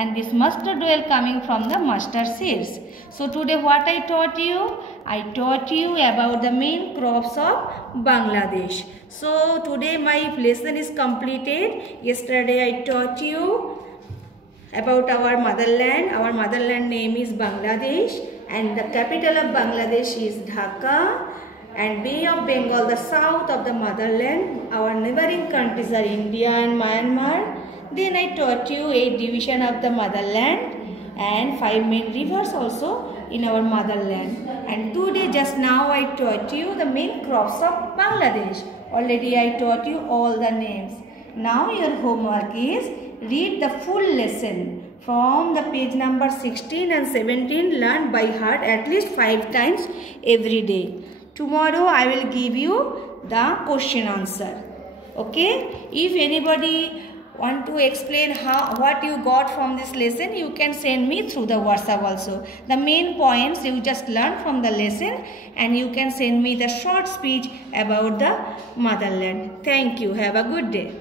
and this mustard oil coming from the mustard seeds. So today what I taught you? I taught you about the main crops of Bangladesh. So today my lesson is completed. Yesterday I taught you about our motherland. Our motherland name is Bangladesh and the capital of Bangladesh is Dhaka, and Bay of Bengal, the south of the motherland. Our neighboring countries are India and Myanmar. Then I taught you 8 divisions of the motherland and 5 main rivers also in our motherland. And today just now I taught you the main crops of Bangladesh. Already I taught you all the names. Now your homework is read the full lesson from the page number 16 and 17, learn by heart at least 5 times every day. Tomorrow I will give you the question answer. Okay? If anybody want to explain what you got from this lesson, you can send me through the WhatsApp also. The main points you just learn from the lesson, and you can send me the short speech about the motherland. Thank you. Have a good day.